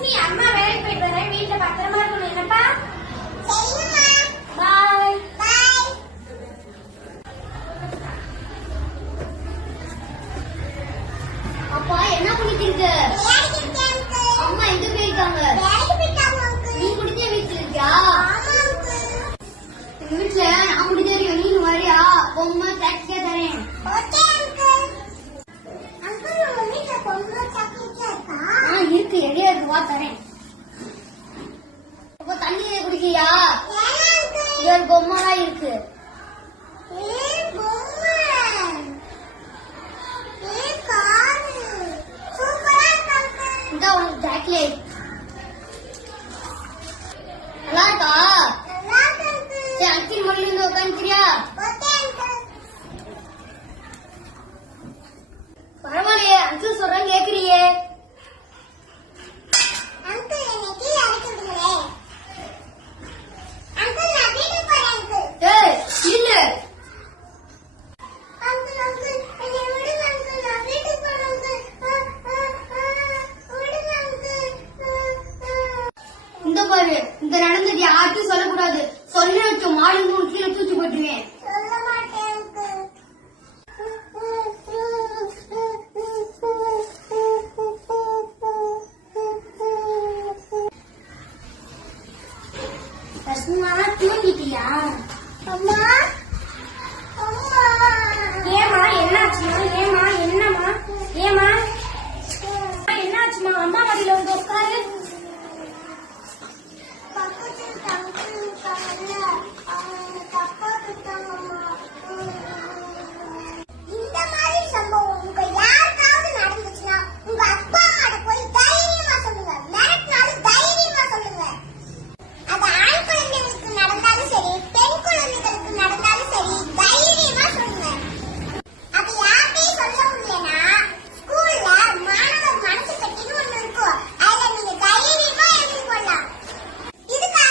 தனலட்சுமி, அம்மா வேலைக்கு போயிட்டு வரேன், வீட்டுல பத்திரமா இருக்கணும் என்னப்பா? பாய். அப்பா என்ன பண்ணிட்டு இருக்க? அம்மா எங்க போயிருக்காங்க? நீ முடிஞ்ச வீட்டுல இருக்கியா? எங்க வீட்டுல நான் முடிஞ்ச வரைக்கும் நீ வரியா? பொம்மை டாக்ஸியா தரேன். இருக்கு, எடியா இருக்கு, வா தரேன். அப்ப தண்ணி குடிக்கியா? ஒரு பொம்மைலாம் இருக்கு. இந்த உனக்கு சாக்லேட் நல்லா இருக்கா? சரி, அங்கிள் மொழியில இருந்து உட்காந்துக்கிறியா? பரவாயில்லையே, அங்கிள் சொல்றேன் கேக்குறியே. இல்ல இந்த பாரு, இந்த நடந்தது யாருக்கும் சொல்லக்கூடாது. சொல்ல வச்ச மாடு கீழே தூக்கி போட்டுருவேன். தூங்கிட்டியா? அம்மா, ஏமா என்னாச்சுமா? ஏமா என்னம்மா? ஏமா என்னாச்சுமா? அம்மா மடியில வந்து உட்காரு.